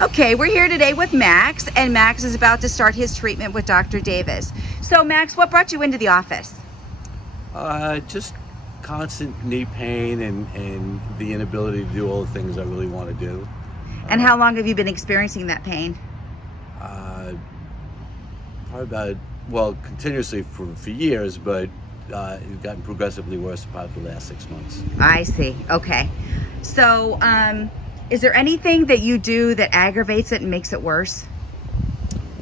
Okay, we're here today with Max, and Max is about to start his treatment with Dr. Davis. So Max, what brought you into the office? Just constant knee pain and the inability to do all the things I really want to do. And how long have you been experiencing that pain? Probably about, well, continuously for years, but it's gotten progressively worse about the last 6 months. I see. Okay. So, is there anything that you do that aggravates it and makes it worse?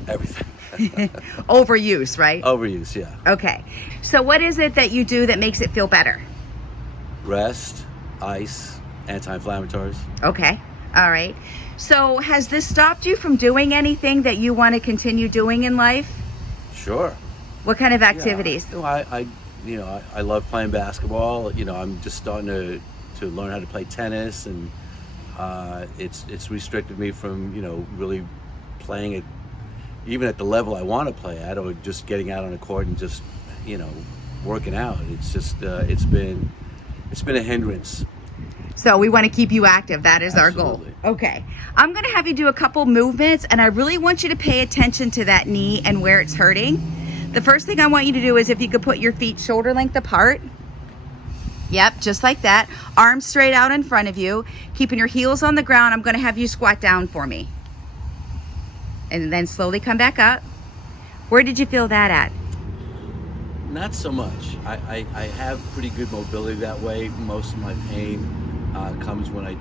Everything. Overuse, right? Overuse, yeah. Okay. So what is it that you do that makes it feel better? Rest, ice, anti-inflammatories. Okay. All right. So has this stopped you from doing anything that you want to continue doing in life? Sure. What kind of activities? Yeah, I love playing basketball. I'm just starting to learn how to play tennis, and it's restricted me from really playing it even at the level I want to play at, or just getting out on the court and just working out. It's just it's been a hindrance. So we want to keep you active. That is Absolutely. our goal. Okay. I'm going to have you do a couple movements, and I really want you to pay attention to that knee and where it's hurting. The first thing I want you to do is if you could put your feet shoulder length apart. Yep, just like that. Arms straight out in front of you. Keeping your heels on the ground, I'm going to have you squat down for me. And then slowly come back up. Where did you feel that at? Not so much. I have pretty good mobility that way. Most of my pain comes when I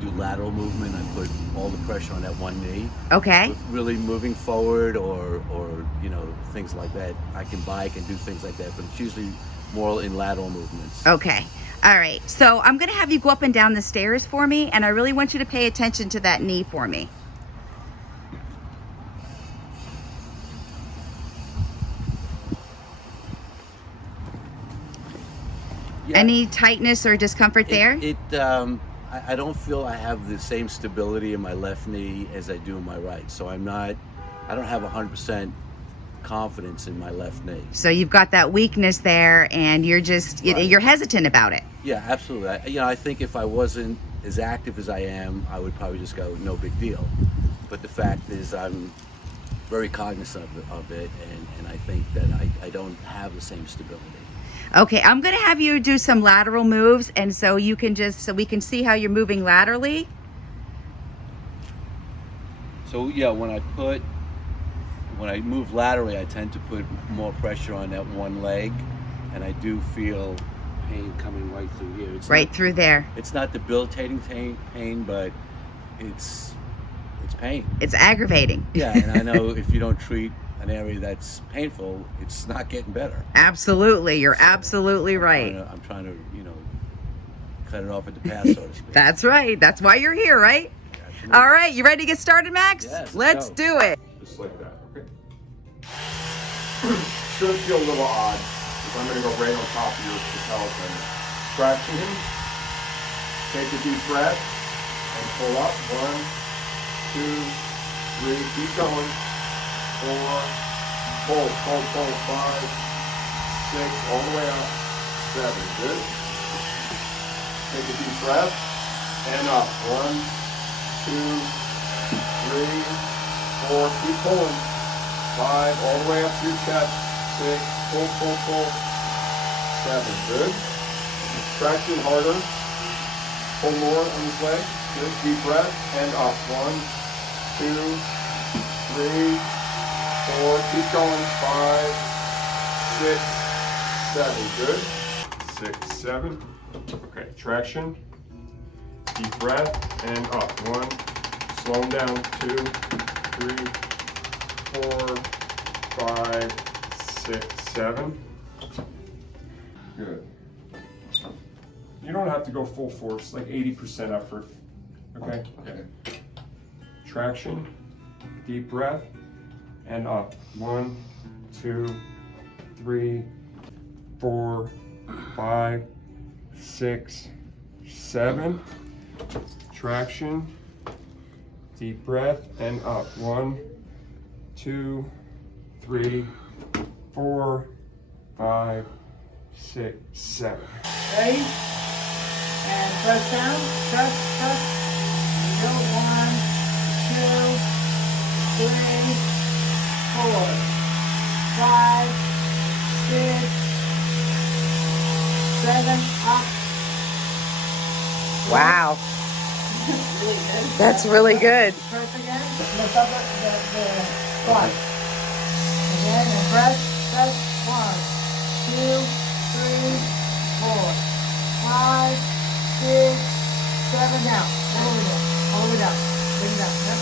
do lateral movement. I put all the pressure on that one knee. Okay. Really moving forward or things like that. I can bike and do things like that, but it's usually more in lateral movements. Okay. All right. So I'm going to have you go up and down the stairs for me, and I really want you to pay attention to that knee for me. Yeah. Any tightness or discomfort there? I don't feel I have the same stability in my left knee as I do in my right. So I don't have 100% confidence in my left knee. So you've got that weakness there, and you're just, Right. you're hesitant about it. Yeah, absolutely. I think if I wasn't as active as I am, I would probably just go, no big deal. But the fact is I'm very cognizant of it, and I think that I don't have the same stability. Okay, I'm going to have you do some lateral moves, and so we can see how you're moving laterally. So yeah, when I move laterally, I tend to put more pressure on that one leg, and I do feel pain coming right through here. It's Right through there. It's not debilitating pain, but it's pain. It's aggravating. Yeah, and I know if you don't treat an area that's painful, it's not getting better. Absolutely, you're absolutely right. I'm trying to cut it off at the pass, so to speak. That's right. That's why you're here, right? Absolutely. All right, you ready to get started, Max? Yes, Let's go. do it. Just like that, okay? Should feel a little odd, because I'm going to go right on top of your patella tendon. Traction in. Take a deep breath and pull up. 1, 2, 3. Keep going. 4. Pull. 5, 6. All the way up. 7. Good. Take a deep breath and up. 1, 2, 3, 4. Keep pulling. 5. All the way up to your chest. 6. Pull. 7. Good. Traction harder. Pull more on this leg. Good. Deep breath and up. 1, 2, 3, 4. Keep going. 5, 6, 7. Good. 6, 7. Okay. Traction. Deep breath and up. 1. Slow them down. 2, 3, 4, 5, 6, 7. Good. You don't have to go full force, like 80% effort. Okay? Okay. Traction, deep breath, and up. 1, 2, 3, 4, 5, 6, 7. Traction, deep breath, and up. 1, 2, 3, 4, 5, 6, 7. Ready? And press down, press. Go 1, 2, 3, 4, 5, 6, 7, up. Wow. That's really good. Press again. Lift up the squat. Again, and press. 1, 2, 3, 4, 5, 6, 7, down. All the way down. All the way down. Bring it down. Yep.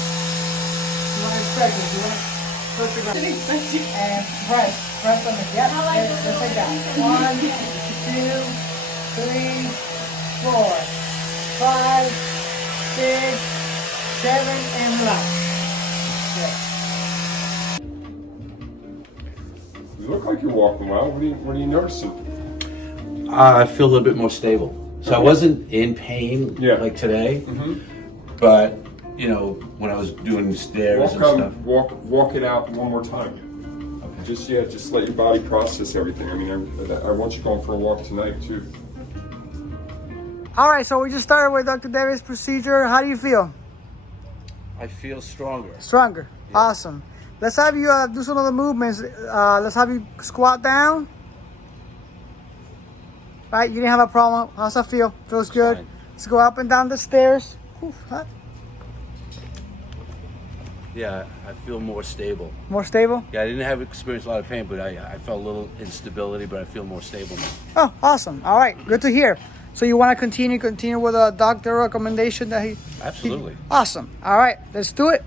You want to stretch it. You want to push the ground. And press. Press on it. Yep. Let's take that. 1, 2, 3, 4, 5, 6, 7, and relax. Okay. You look like you're walking well. What are you noticing? I feel a little bit more stable. So I wasn't in pain like today, but you know, when I was doing the stairs and stuff. Walk it out one more time. Okay. Just let your body process everything. I mean, I want you going for a walk tonight too. All right, so we just started with Dr. Davis' procedure. How do you feel? I feel stronger. Stronger. Yeah. Awesome. Let's have you do some of the movements. Let's have you squat down. Right, you didn't have a problem. How's that feel? Feels good. Fine. Let's go up and down the stairs. Oof, huh? Yeah, I feel more stable. More stable? Yeah, I didn't have experienced a lot of pain, but I felt a little instability, but I feel more stable now. Oh, awesome. All right, good to hear. So you want to continue with a doctor recommendation that he... Absolutely. Awesome. All right, let's do it.